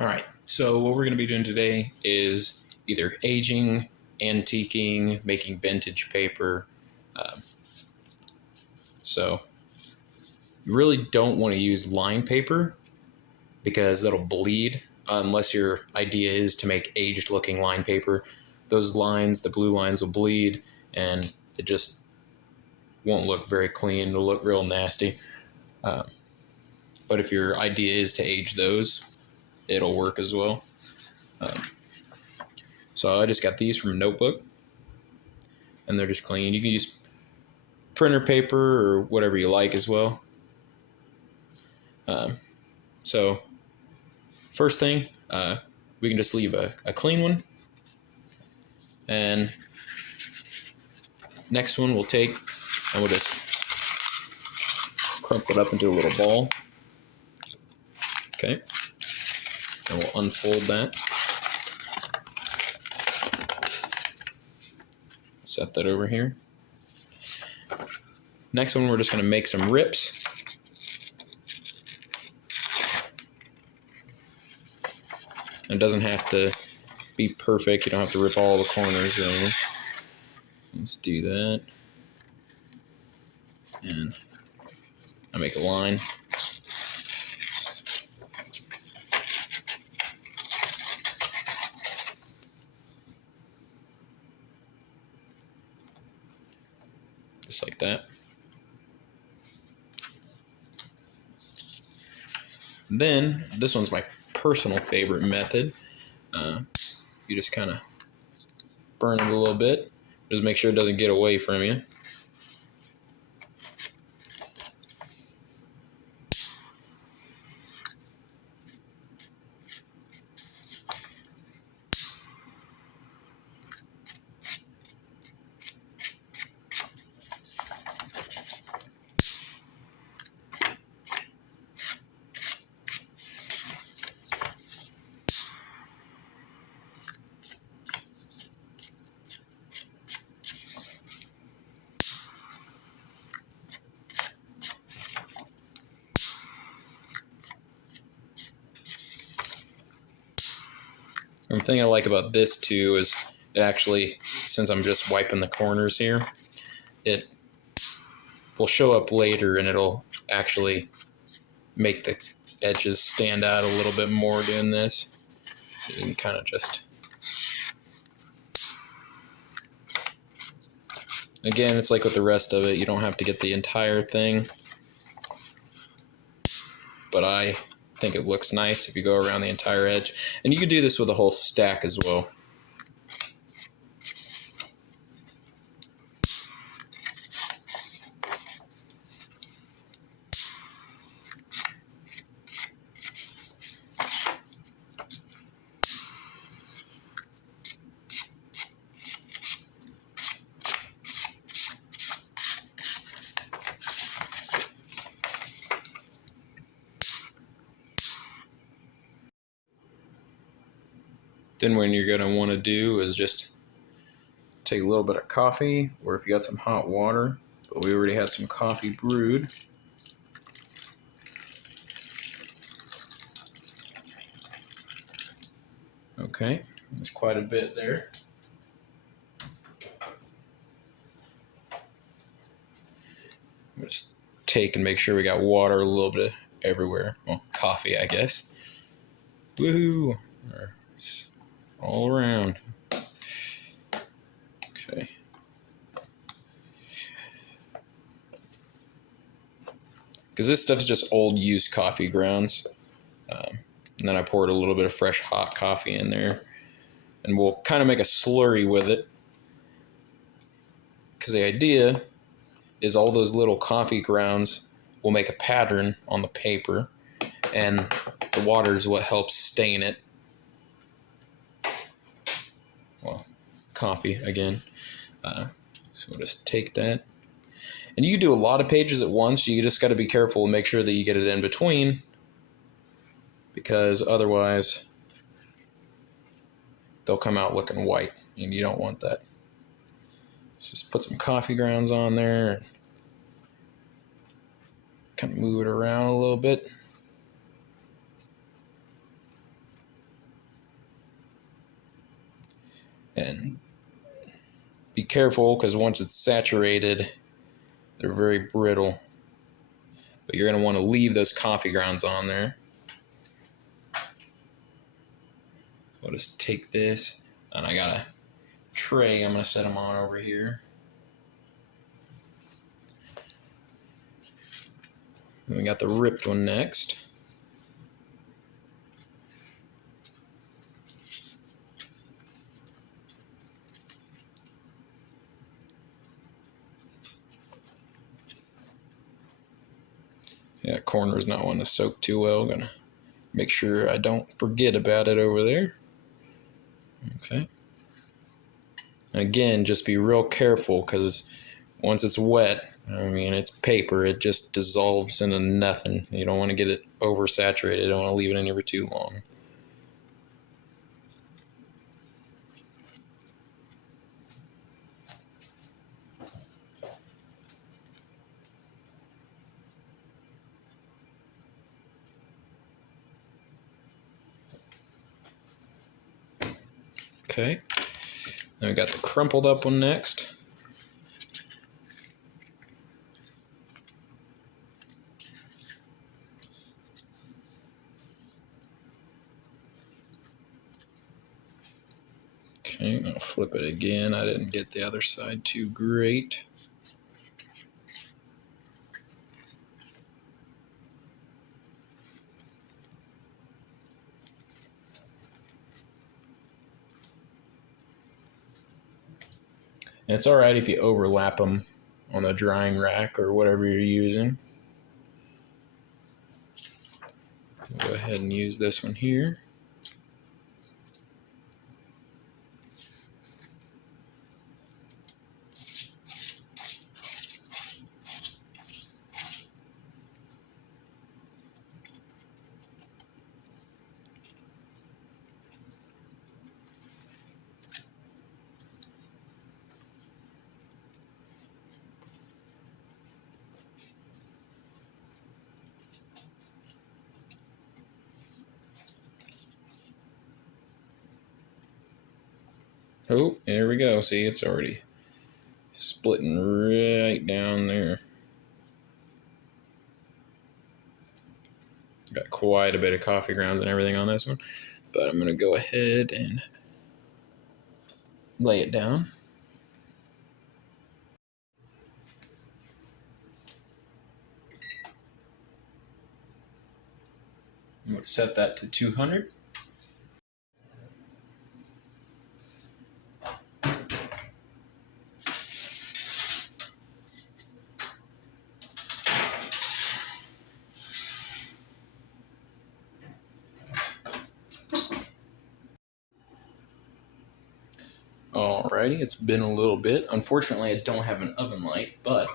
All right, so what we're going to be doing today is either aging, antiquing, making vintage paper. Um, so you really don't want to use line paper because that'll bleed unless your idea is to make aged looking line paper. Those lines, the blue lines, will bleed and it just won't look very clean. It'll look real nasty. Um, but if your idea is to age those, it'll work as well. Um, so I just got these from a notebook, and they're just clean. You can use printer paper or whatever you like as well. So first thing, we can just leave a clean one, and next one we'll take and we'll just crumple it up into a little ball. Okay, and we'll unfold that. Set that over here. Next one, we're just going to make some rips. It doesn't have to be perfect. You don't have to rip all the corners or anything. Let's do that. And I make a line. Just like that. Then, this one's my personal favorite method. You just kind of burn it a little bit. Just make sure it doesn't get away from you. And the thing I like about this too is it actually, since I'm just wiping the corners here, it will show up later and it'll actually make the edges stand out a little bit more doing this. So you can kind of just... Again, it's like with the rest of it, you don't have to get the entire thing. But I think it looks nice if you go around the entire edge. And you could do this with a whole stack as well. Then what you're going to want to do is just take a little bit of coffee, or if you got some hot water, but we already had some coffee brewed. Okay, there's quite a bit there. Just take and make sure we got water a little bit everywhere. Well, coffee, I guess. Woohoo! All around. Okay. Because this stuff is just old used coffee grounds. And then I poured a little bit of fresh hot coffee in there. And we'll kind of make a slurry with it. Because the idea is all those little coffee grounds will make a pattern on the paper. And the water is what helps stain it. Well, coffee again. So we'll just take that. And you can do a lot of pages at once. You just got to be careful and make sure that you get it in between, because otherwise they'll come out looking white, and you don't want that. So just put some coffee grounds on there and kind of move it around a little bit. And be careful, because once it's saturated, they're very brittle. But you're going to want to leave those coffee grounds on there. I'll just take this, and I got a tray I'm going to set them on over here. And we got the ripped one next. Yeah, corner is not one to soak too well. Gonna make sure I don't forget about it over there. Okay. And again, just be real careful, because once it's wet, I mean, it's paper, it just dissolves into nothing. You don't want to get it oversaturated. You don't want to leave it in here for too long. Okay. Then we got the crumpled up one next. Okay, I'll flip it again. I didn't get the other side too great. And it's alright if you overlap them on the drying rack or whatever you're using. Go ahead and use this one here. Oh, there we go. See, it's already splitting right down there. Got quite a bit of coffee grounds and everything on this one, but I'm going to go ahead and lay it down. I'm going to set that to 200. Alrighty, it's been a little bit. Unfortunately, I don't have an oven light, but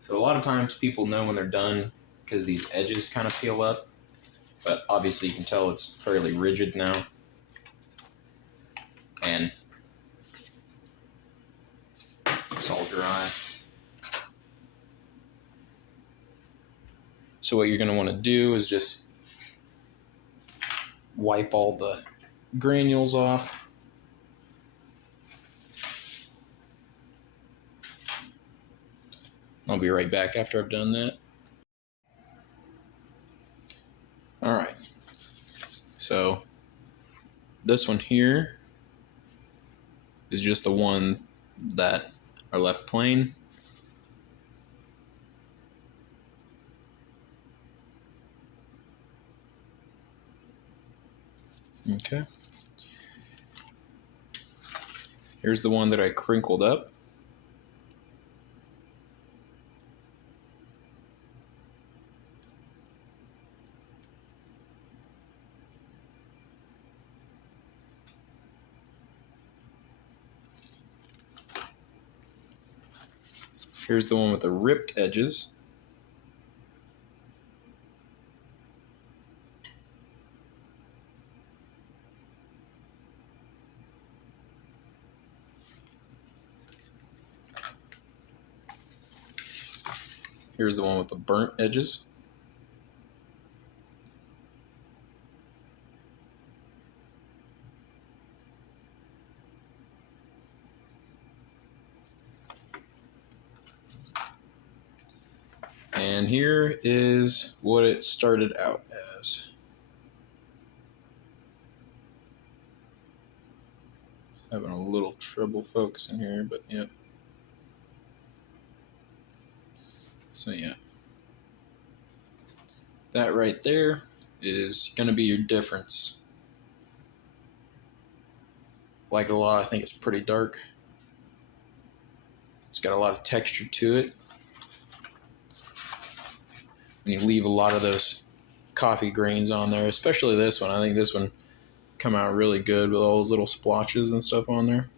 so a lot of times people know when they're done because these edges kind of peel up, but obviously you can tell it's fairly rigid now. And it's all dry. So what you're going to want to do is just wipe all the granules off. I'll be right back after I've done that. Alright, so this one here is just the one that are left plain. Okay. Here's the one that I crinkled up. Here's the one with the ripped edges. Here's the one with the burnt edges. And here is what it started out as. Having a little trouble focusing here, but yep. So yeah, that right there is going to be your difference. Like it a lot. I think it's pretty dark. It's got a lot of texture to it. And you leave a lot of those coffee grains on there, especially this one. I think this one come out really good with all those little splotches and stuff on there.